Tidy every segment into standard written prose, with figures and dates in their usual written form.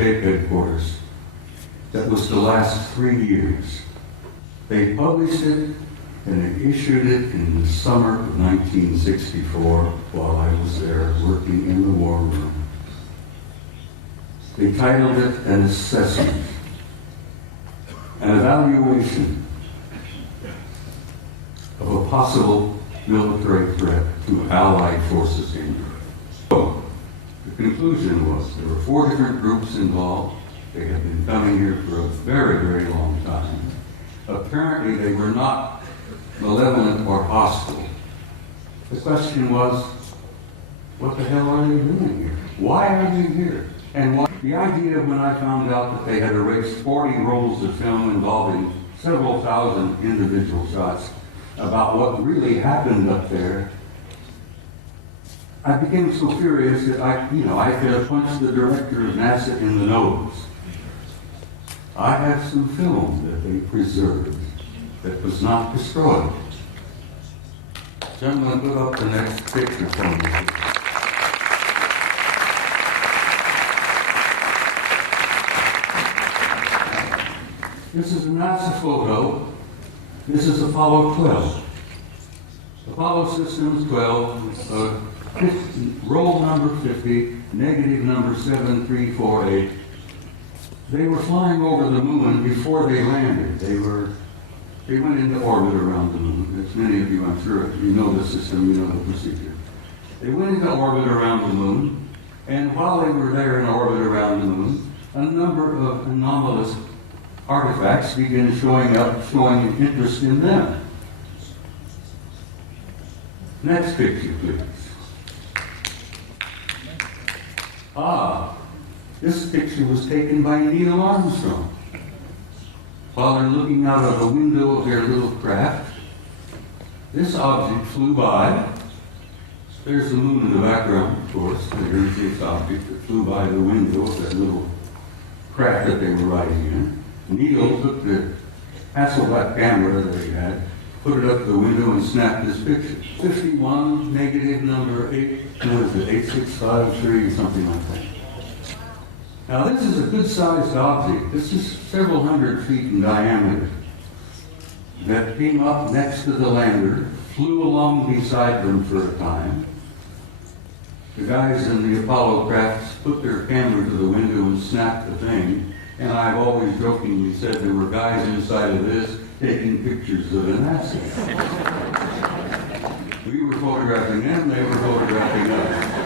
tape headquarters that was to last 3 years. They published it and they issued it in the summer of 1964 while I was there working in the war room. They titled it An Assessment, an evaluation of a possible military threat to Allied forces in Europe. So, the conclusion was there were 4 different groups involved. They had been coming here for a very, very long time. Apparently, they were not malevolent or hostile. The question was, what the hell are they doing here? Why are they here? And why? The idea when I found out that they had erased 40 rolls of film involving several thousand individual shots about what really happened up there, I became so furious that I could have punched the director of NASA in the nose. I have some film that they preserved that was not destroyed. Gentlemen, put up the next picture for me. This is a NASA photo. This is Apollo 12. Apollo Systems 12, roll number 50, negative number 7348. They were flying over the moon before they landed. They went into orbit around the moon. As many of you, I'm sure, you know the system, you know the procedure. They went into orbit around the moon, and while they were there in orbit around the moon, a number of anomalous artifacts began showing up, showing interest in them. Next picture, please. This picture was taken by Neil Armstrong while they're looking out of the window of their little craft. This object flew by. There's the moon in the background, of course. There's this object that flew by the window of that little craft that they were riding in. Neil took the Hasselblad camera that he had, put it up the window and snapped this picture. 51, negative number 8, what is it, 8653 or something like that. Now this is a good-sized object. This is several hundred feet in diameter that came up next to the lander, flew along beside them for a time. The guys in the Apollo crafts put their camera to the window and snapped the thing. And I've always jokingly said there were guys inside of this taking pictures of an asset. We were photographing them, they were photographing us.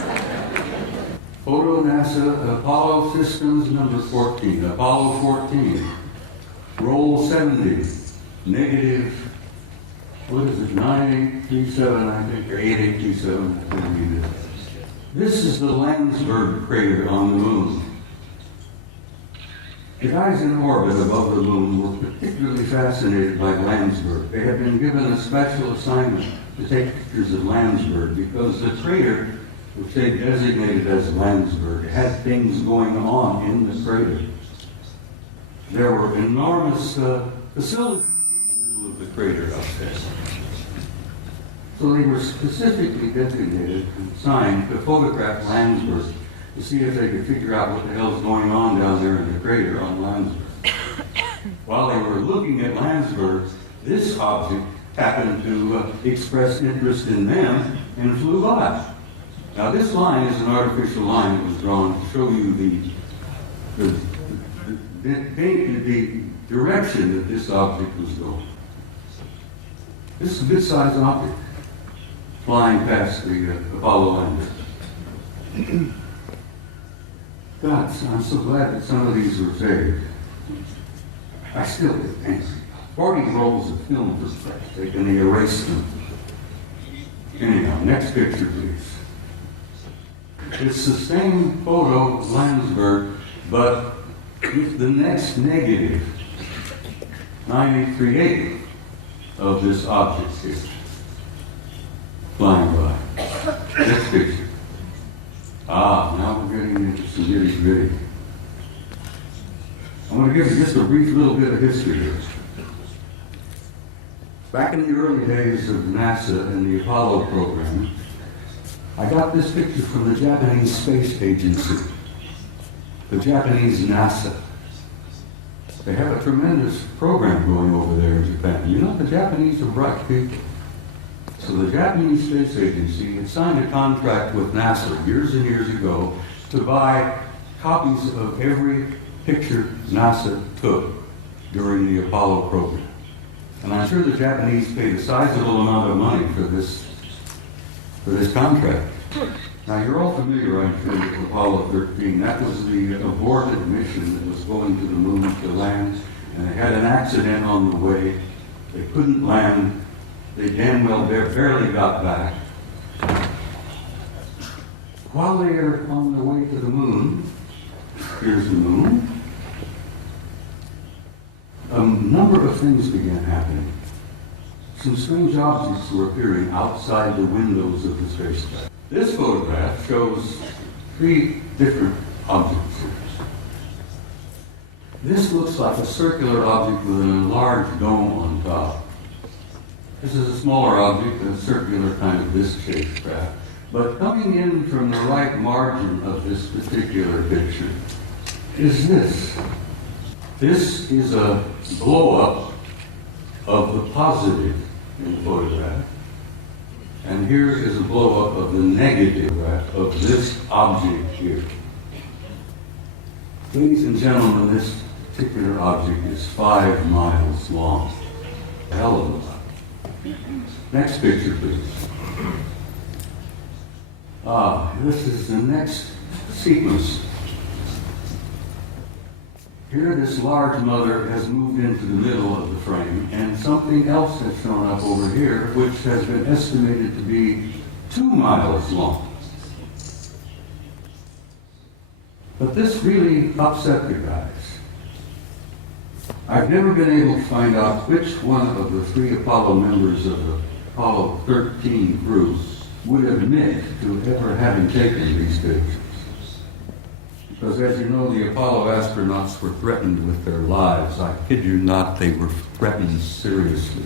Photo NASA, Apollo Systems number 14, Apollo 14, roll 70, negative, what is it, 9837, I think, or 8827, I think it is. This is the Landsberg crater on the moon. The guys in orbit above the moon were particularly fascinated by Landsberg. They had been given a special assignment to take pictures of Landsberg because the crater, which they designated as Landsberg, had things going on in the crater. There were enormous facilities in the middle of the crater up there. So they were specifically designated and assigned to photograph Landsberg to see if they could figure out what the hell's going on down there in the crater on Landsberg. While they were looking at Landsberg, this object happened to express interest in them and flew by. Now this line is an artificial line that was drawn to show you the direction that this object was going. This is a good-sized object flying past the Apollo lander. God, I'm so glad that some of these were saved. I still get angry. 40 rolls of film for Christ's sake, and they erased them. Anyhow, next picture, please. It's the same photo of Landsberg, but with the next negative, 9838, of this object here, flying by. Next picture. Now we're getting into some nitty-gritty. I'm going to give you just a brief little bit of history here. Back in the early days of NASA and the Apollo program, I got this picture from the Japanese Space Agency. the Japanese NASA. They have a tremendous program going over there in Japan. You know, the Japanese are bright people. So the Japanese Space Agency had signed a contract with NASA years and years ago to buy copies of every picture NASA took during the Apollo program. And I'm sure the Japanese paid a sizable amount of money for this contract. Now, you're all familiar, I'm sure, with Apollo 13. That was the aborted mission that was going to the moon to land, and they had an accident on the way. They couldn't land. They damn well barely got back. While they are on their way to the moon, here's the moon, a number of things began happening. Some strange objects were appearing outside the windows of the spacecraft. This photograph shows 3 different objects. This looks like a circular object with an enlarged dome on top. This is a smaller object, a circular kind of disc-shaped craft. But coming in from the right margin of this particular picture is this. This is a blow-up of the positive in the photograph. And here is a blow-up of the negative of this object here. Ladies and gentlemen, this particular object is 5 miles long. A hell of a lot. Next picture, please. This is the next sequence. Here, this large mother has moved into the middle of the frame, and something else has shown up over here, which has been estimated to be 2 miles long. But this really upset the guys. I've never been able to find out which one of the 3 Apollo members of the Apollo 13 crew would admit to ever having taken these pictures. Because as you know, the Apollo astronauts were threatened with their lives. I kid you not, they were threatened seriously.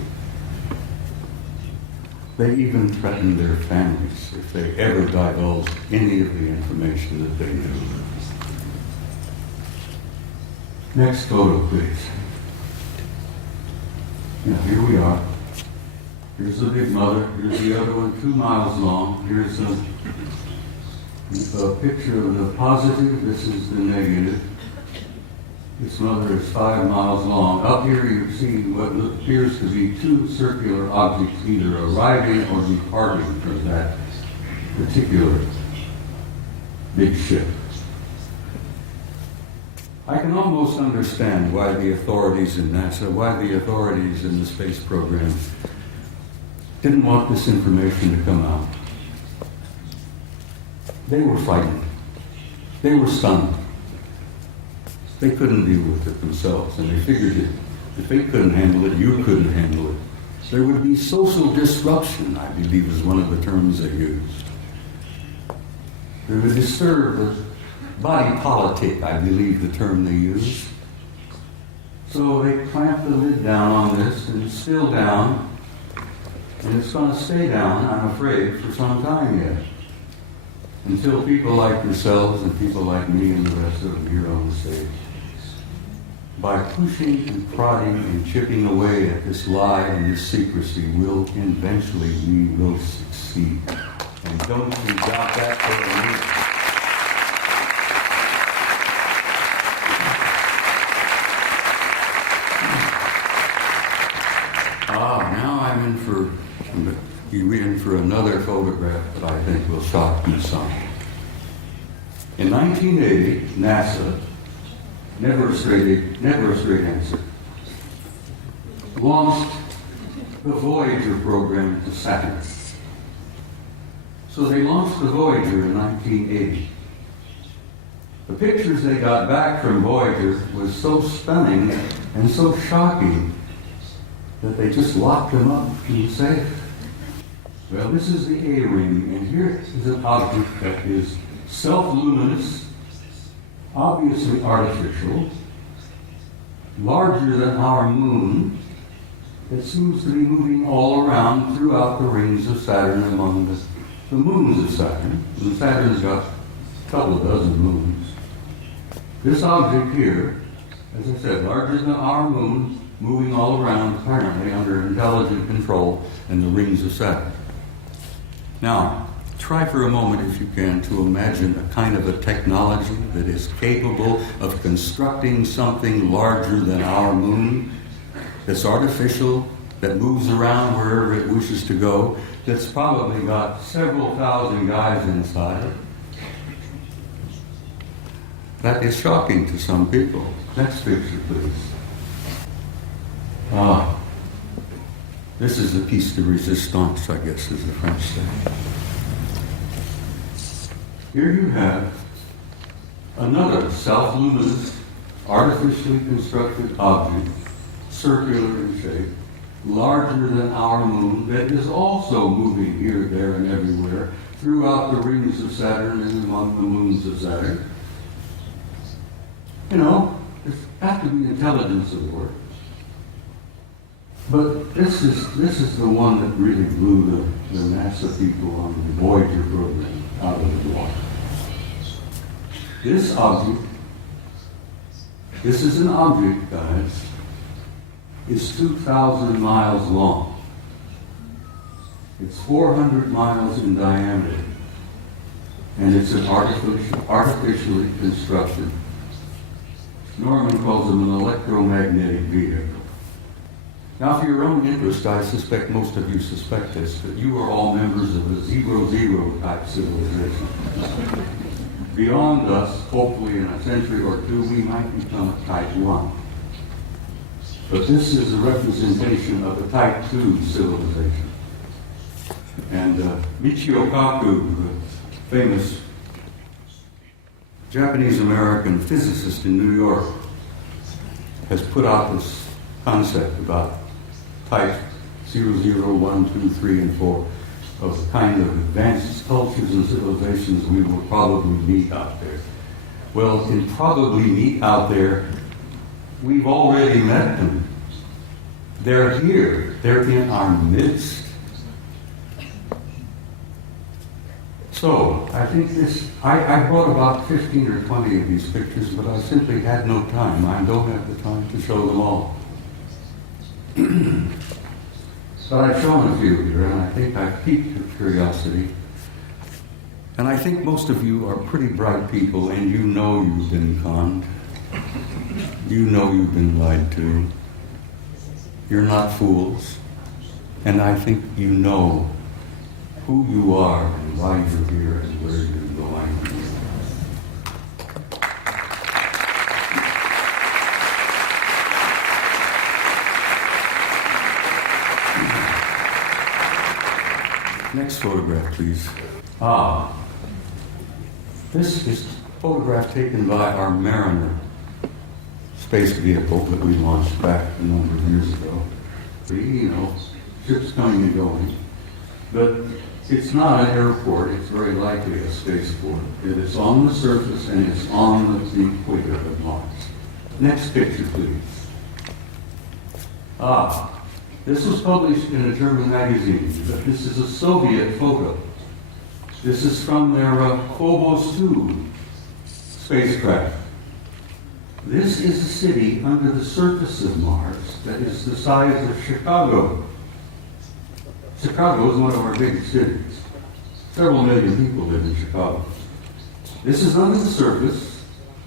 They even threatened their families if they ever divulged any of the information that they knew. Next photo, please. Now, here we are. Here's the big mother. Here's the other one, 2 miles long. Here's a picture of the positive. This is the negative. This mother is 5 miles long. Up here you see what appears to be 2 circular objects either arriving or departing from that particular big ship. I can almost understand why the authorities in NASA, why the authorities in the space program didn't want this information to come out. They were frightened. They were stunned. They couldn't deal with it themselves, and they figured that if they couldn't handle it, you couldn't handle it. There would be social disruption, I believe is one of the terms they used. They would disturb the body politic, I believe the term they used. So they clamped the lid down on this, and it's still down, and it's going to stay down, I'm afraid, for some time yet. Until people like yourselves and people like me and the rest of them here on the stage, by pushing and prodding and chipping away at this lie and this secrecy, eventually we will succeed. And don't you doubt that for a minute. You're in for another photograph that I think will shock you some. In 1980, NASA, never a straight answer, launched the Voyager program to Saturn. So they launched the Voyager in 1980. The pictures they got back from Voyager was so stunning and so shocking that they just locked them up in the safe. Well, this is the A-ring, and here is an object that is self-luminous, obviously artificial, larger than our moon, that seems to be moving all around throughout the rings of Saturn among the moons of Saturn. And Saturn's got a couple of dozen moons. This object here, as I said, larger than our moon, moving all around, apparently under intelligent control in the rings of Saturn. Now, try for a moment, if you can, to imagine a kind of a technology that is capable of constructing something larger than our moon, that's artificial, that moves around wherever it wishes to go, that's probably got several thousand guys inside. That is shocking to some people. Next picture, please. This is the piece de resistance, I guess, as the French say. Here you have another self-luminous, artificially constructed object, circular in shape, larger than our moon, that is also moving here, there, and everywhere throughout the rings of Saturn and among the moons of Saturn. You know, there's got to be intelligence at work. But this is the one that really blew the NASA people on the Voyager program out of the water. This object, this is an object, guys, is 2,000 miles long. It's 400 miles in diameter. And it's an artificially constructed, Norman calls them an electromagnetic vehicle. Now, for your own interest, I suspect most of you suspect this, that you are all members of a 0-0 type civilization. Beyond us, hopefully in a century or two, we might become a type 1. But this is a representation of a type 2 civilization. And Michio Kaku, the famous Japanese-American physicist in New York, has put out this concept about type 0, 1, 2, 3, and 4 of the kind of advanced cultures and civilizations we will probably meet out there. Well, in probably meet out there, we've already met them. They're here. They're in our midst. So, I think I brought about 15 or 20 of these pictures, but I simply had no time. I don't have the time to show them all. But I've shown a few here, and I think I've piqued your curiosity. And I think most of you are pretty bright people, and you know you've been conned. You know you've been lied to. You're not fools. And I think you know who you are and why you're here and where you're going. Next photograph, please. This is a photograph taken by our Mariner space vehicle that we launched back a number of years ago. You know, ships coming and going. But it's not an airport, it's very likely a spaceport. It is on the surface and it's on the equator of Mars. Next picture, please. This was published in a German magazine, but this is a Soviet photo. This is from their Phobos 2 spacecraft. This is a city under the surface of Mars that is the size of Chicago. Chicago is one of our biggest cities. Several million people live in Chicago. This is under the surface.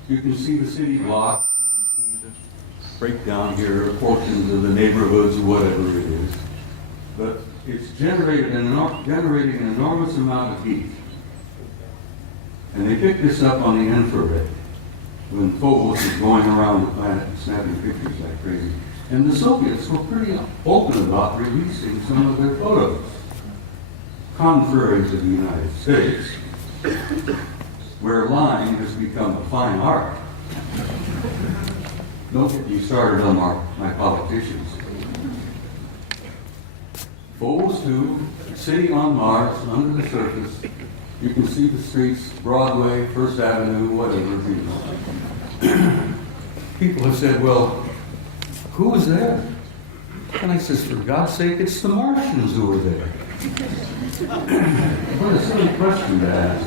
You can see the city block. You can see the breakdown here, portions of the neighborhoods, whatever it is. But it's generating an enormous amount of heat. And they picked this up on the infrared when Phobos is going around the planet and snapping pictures like crazy. And the Soviets were pretty open about releasing some of their photos, contrary to the United States, where lying has become a fine art. Don't get me started on my politicians. Phobos 2, city on Mars, under the surface. You can see the streets, Broadway, First Avenue, whatever, you know. People have said, well, who was there? And I says, for God's sake, it's the Martians who were there. What a silly question to ask.